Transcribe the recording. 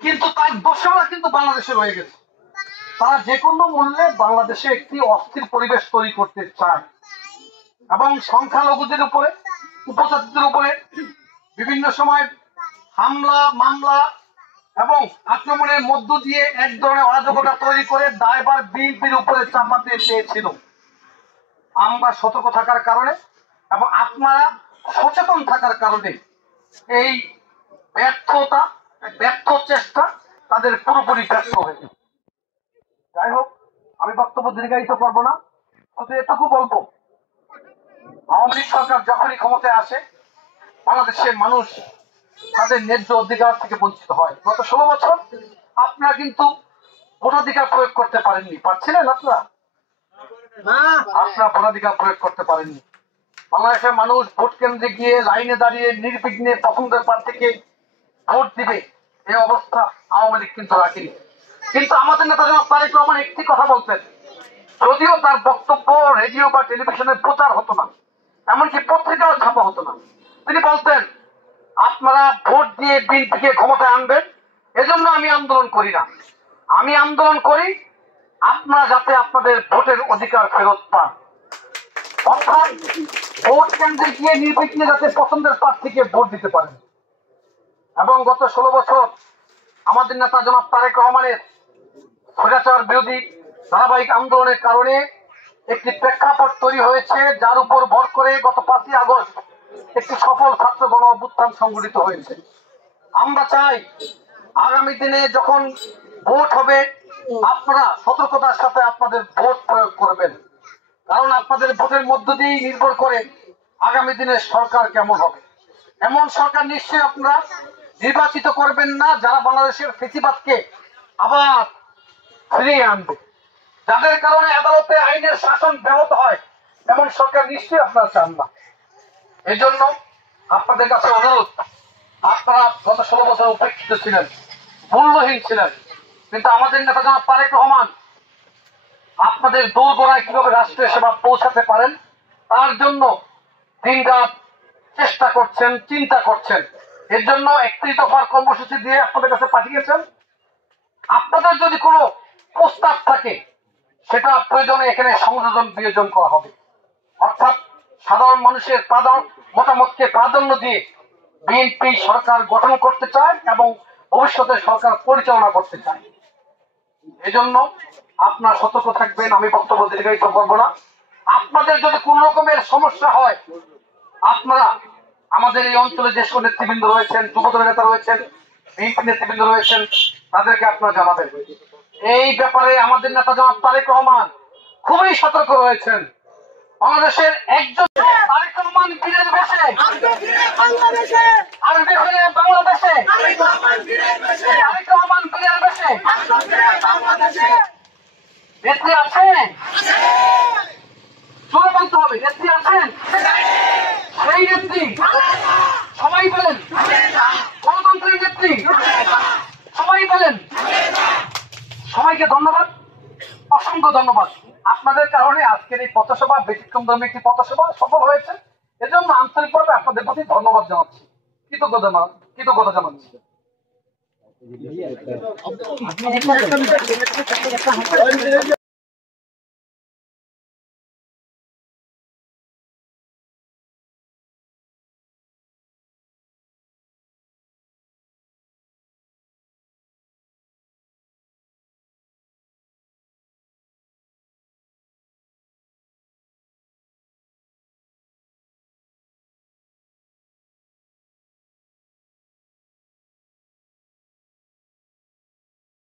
কিন্তু তার দোষরা কিন্তু বাংলাদেশে রয়ে গেছে। তারা যে কোনো মূল্যে বাংলাদেশে একটি অস্থির পরিবেশ তৈরি করতে চায় এবং সংখ্যালঘুদের উপরে, উপজাতিদের উপরে বিভিন্ন সময় হামলা, মামলা এবং আক্রমণের মধ্য দিয়ে এক ধরনের অরাজকতা তৈরি করে দায়ভার বিএনপির উপরে চাপাতে চেয়েছিল। আমরা সতর্ক থাকার কারণে এবং আপনারা সচেতন থাকার কারণে এই ব্যর্থ চেষ্টা তাদের পুরোপুরি ব্যর্থ হয়েছে। যাই হোক, আমি বক্তব্য দীর্ঘায়িত করবো না, শুধু এটুকু বলবো, আওয়ামী লীগ সরকার যখনই ক্ষমতায় আসে বাংলাদেশের মানুষ তাদের ন্যায্য অধিকার থেকে বঞ্চিত হয়। গত 16 বছর আপনারা কিন্তু ভোটাধিকার প্রয়োগ করতে পারেননি। পারছিলেন আপনারা? আপনারা ভোটাধিকার প্রয়োগ করতে পারেননি। বাংলাদেশের মানুষ ভোট কেন্দ্রে গিয়ে লাইনে দাঁড়িয়ে নির্বিঘ্নে পছন্দের প্রার্থীকে ভোট দিবে এই অবস্থা আওয়ামী লীগ কিন্তু রাখেনি। কিন্তু আমাদের নেতা জনাব তারেক রহমান একটি কথা বলতেন, যদিও তার বক্তব্য রেডিও বা টেলিভিশনে প্রচার হতো না, এমনকি পত্রিকাও ছাপা হতো না। তিনি বলতেন, আপনারা ভোট দিয়ে বিএনপিকে ক্ষমতায় আনবেন, এজন্য আমি আন্দোলন করি না। আমি আন্দোলন করি আপনারা যাতে আপনাদের ভোটের অধিকার ফেরত পান, অর্থাৎ ভোট কেন্দ্রে গিয়ে নির্বিঘ্নে যাতে পছন্দের প্রার্থীকে ভোট দিতে পারেন। এবং গত 16 বছর আমাদের নেতা জনাব তারেক রহমানের স্বৈরাচার বিরোধী ধারাবাহিক আন্দোলনের কারণে একটি প্রেক্ষাপট তৈরি হয়েছে, যার উপর ভর করে গত 5ই আগস্ট একটি সফল ছাত্র গণ অভ্যুত্থান সংগঠিত হয়েছে। আমরা চাই আগামী দিনে যখন ভোট হবে আপনারা সতর্কতার সাথে আপনাদের ভোট প্রয়োগ করবেন, কারণ আপনাদের ভোটের মধ্য দিয়েই নির্ভর করে আগামী দিনের সরকার কেমন হবে। এমন সরকার নিশ্চয়ই আপনারা নির্বাচিত করবেন না যারা বাংলাদেশের ফ্যাসিবাদকে আবার ফিরিয়ে আনবে, যাদের কারণে আদালতে আইনের শাসন ব্যাহত হয়, এমন সরকার নিশ্চয়ই আপনারা চান না। এই জন্য আপনাদের কাছে অনুরোধ, আপনারা গত 16 বছর উপেক্ষিত ছিলেন, মূল্যহীন ছিলেন, কিন্তু আমাদের নেতা জনাব তারেক রহমান আপনাদের দোরগোড়ায় কিভাবে রাষ্ট্রের সেবা পৌঁছাতে পারেন তার জন্য দিনরাত চেষ্টা করছেন, চিন্তা করছেন। এর জন্য 31 দফার কর্মসূচি দিয়ে আপনাদের কাছে পাঠিয়েছেন। আপনাদের যদি কোনো প্রস্তাব থাকে সেটা প্রয়োজনে এখানে সংযোজন বিয়োজন করা হবে, অর্থাৎ সাধারণ মানুষের মতামতকে প্রাধান্য দিয়ে বিএনপি সরকার গঠন করতে চায় এবং ভবিষ্যতে সরকার পরিচালনা করতে চায়। এজন্য আপনারা সতর্ক থাকবেন। আমি বক্তব্য দীর্ঘায়িত করবো না। আপনাদের যদি কোন রকমের সমস্যা হয় আপনারা আমাদের এই অঞ্চলে যে সব নেতৃবৃন্দ রয়েছেন, যুবদলের নেতা রয়েছেন, বিএনপি নেতৃবৃন্দ রয়েছেন, তাদেরকে আপনারা জানাবেন। এই ব্যাপারে আমাদের নেতা জনাব তারেক রহমান খুবই সতর্ক রয়েছেন। বাংলাদেশের একজন তারেক রহমান বীরের বেশে আসবে ফিরে বাংলাদেশে, তারেক রহমান বীরের বেশে নেত্রী আছেন, শুনে বলতে হবে, নেত্রী আছেন। সেই নেত্রী সবাই বলেন, গণতন্ত্রের নেত্রী সবাই বলেন। সবাইকে ধন্যবাদ, অসংখ্য ধন্যবাদ। আপনাদের কারণে আজকের এই পথসভা ব্যতিক্রমধর্মী একটি পথসভা সফল হয়েছে। এজন্য আন্তরিকভাবে আপনাদের প্রতি ধন্যবাদ জানাচ্ছি, কৃতজ্ঞতা জানাচ্ছি।